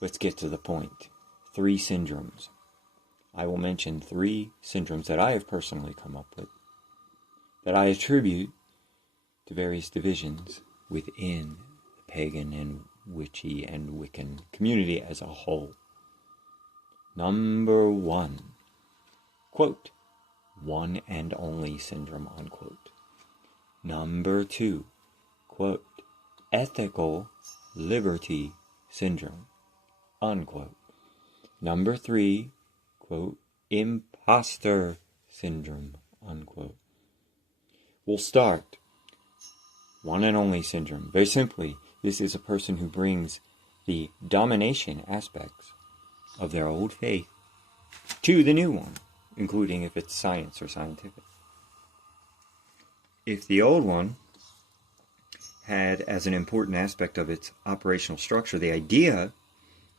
let's get to the point. 3 syndromes. I will mention 3 syndromes that I have personally come up with, that I attribute to various divisions within the pagan and witchy and Wiccan community as a whole. Number 1, quote, one and only syndrome, unquote. Number 2, quote, ethical liberty syndrome, unquote. Number 3, quote, imposter syndrome, unquote. We'll start. One and only syndrome. Very simply, this is a person who brings the domination aspects of their old faith to the new one, including if it's science or scientific. If the old one had as an important aspect of its operational structure the idea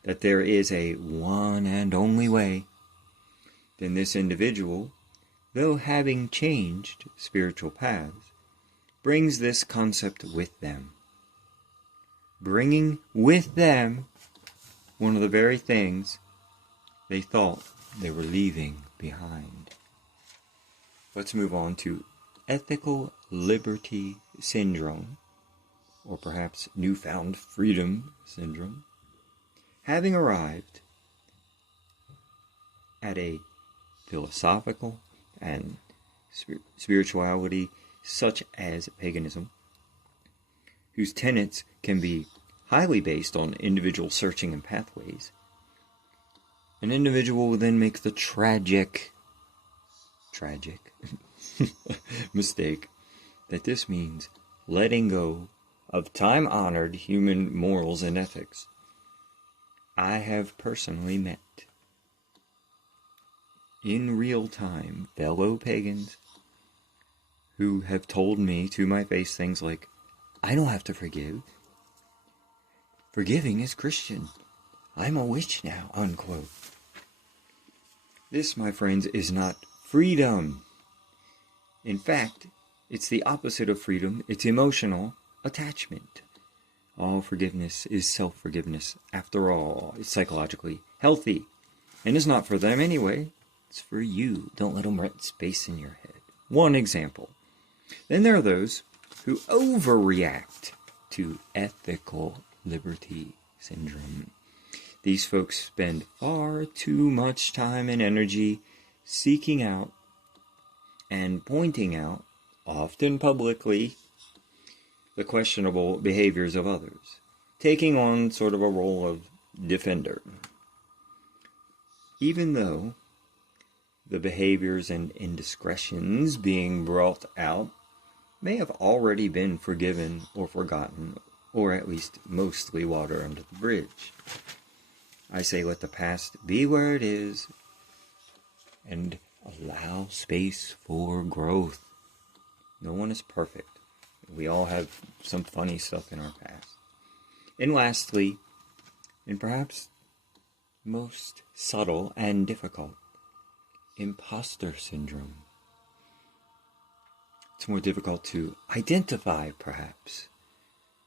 that there is a one and only way, then this individual, though having changed spiritual paths, brings this concept with them. Bringing with them one of the very things they thought they were leaving behind. Let's move on to ethical liberty syndrome, or perhaps newfound freedom syndrome. Having arrived at a philosophical and spirituality such as paganism, whose tenets can be highly based on individual searching and pathways, an individual will then make the tragic mistake that this means letting go of time-honored human morals and ethics. I have personally met, in real time, fellow pagans who have told me to my face things like, I don't have to forgive. Forgiving is Christian. I'm a witch now, unquote. This, my friends, is not freedom. In fact, it's the opposite of freedom. It's emotional attachment. All forgiveness is self-forgiveness. After all, it's psychologically healthy. And it's not for them anyway. It's for you. Don't let them rent space in your head. One example. Then there are those who overreact to ethical liberty syndrome. These folks spend far too much time and energy seeking out and pointing out, often publicly, the questionable behaviors of others, taking on sort of a role of defender. Even though the behaviors and indiscretions being brought out may have already been forgiven or forgotten, or at least mostly water under the bridge. I say let the past be where it is and allow space for growth. No one is perfect. We all have some funny stuff in our past. And lastly, and perhaps most subtle and difficult, imposter syndrome. It's more difficult to identify, perhaps,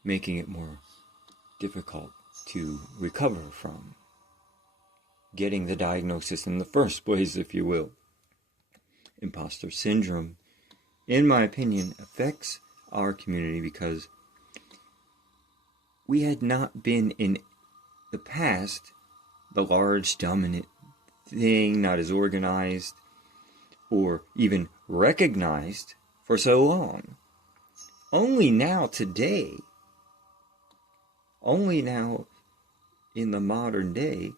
making it more difficult to recover from. Getting the diagnosis in the first place, if you will. Imposter syndrome, in my opinion, affects our community because we had not been in the past the large dominant thing, not as organized or even recognized for so long. Only now today, only now in the modern day,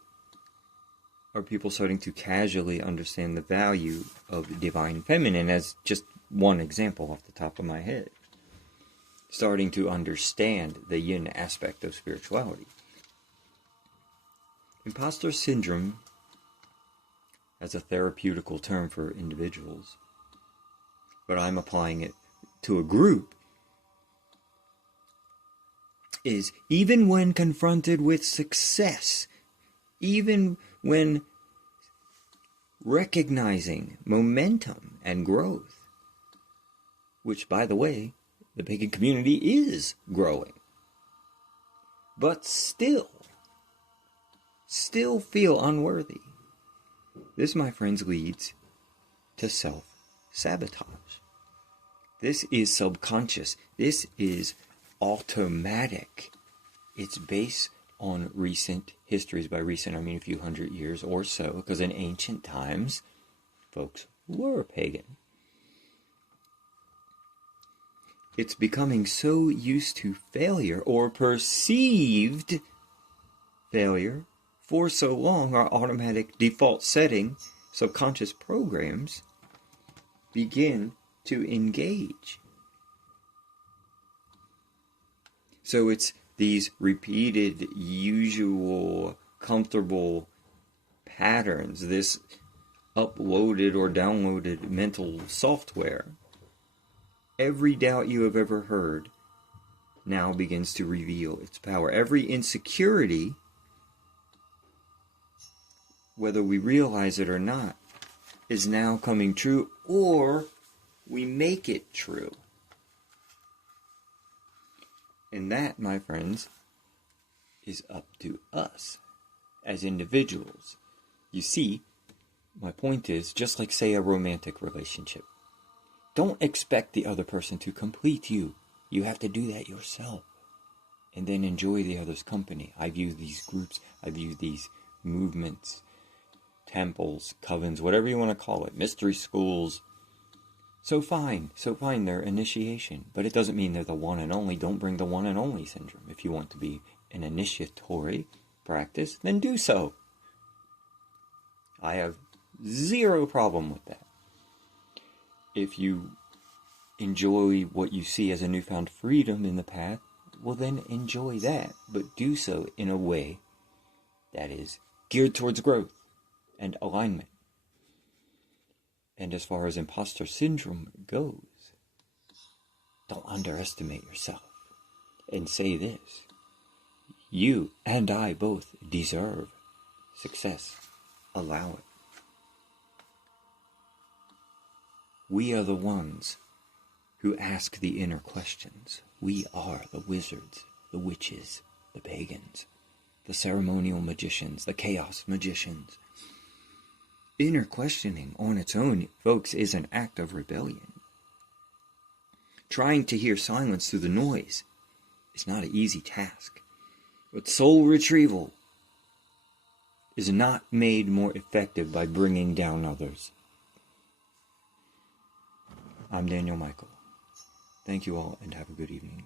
are people starting to casually understand the value of divine feminine, as just one example off the top of my head. Starting to understand the yin aspect of spirituality. Imposter syndrome, as a therapeutical term for individuals, but I'm applying it to a group, is even when confronted with success, even when recognizing momentum and growth, which, by the way, the pagan community is growing, but still, still feel unworthy. This, my friends, leads to self-sabotage. This is subconscious. This is automatic. It's based on recent histories. By recent, I mean a few hundred years or so, because in ancient times, folks were pagan. It's becoming so used to failure or perceived failure for so long, our automatic default setting, subconscious programs, begin to engage. So it's these repeated, usual, comfortable patterns, this uploaded or downloaded mental software. Every doubt you have ever heard now begins to reveal its power. Every insecurity, whether we realize it or not, is now coming true, or we make it true. And that, my friends, is up to us as individuals. You see, my point is, just like, say, a romantic relationship, don't expect the other person to complete you. You have to do that yourself. And then enjoy the other's company. I view these groups, I view these movements, temples, covens, whatever you want to call it, mystery schools. So fine, they're initiation. But it doesn't mean they're the one and only. Don't bring the one and only syndrome. If you want to be an initiatory practice, then do so. I have zero problem with that. If you enjoy what you see as a newfound freedom in the path, well then enjoy that. But do so in a way that is geared towards growth and alignment. And as far as imposter syndrome goes, don't underestimate yourself. And say this: you and I both deserve success. Allow it. We are the ones who ask the inner questions. We are the wizards, the witches, the pagans, the ceremonial magicians, the chaos magicians. Inner questioning on its own, folks, is an act of rebellion. Trying to hear silence through the noise is not an easy task. But soul retrieval is not made more effective by bringing down others. I'm Daniel Michael. Thank you all and have a good evening.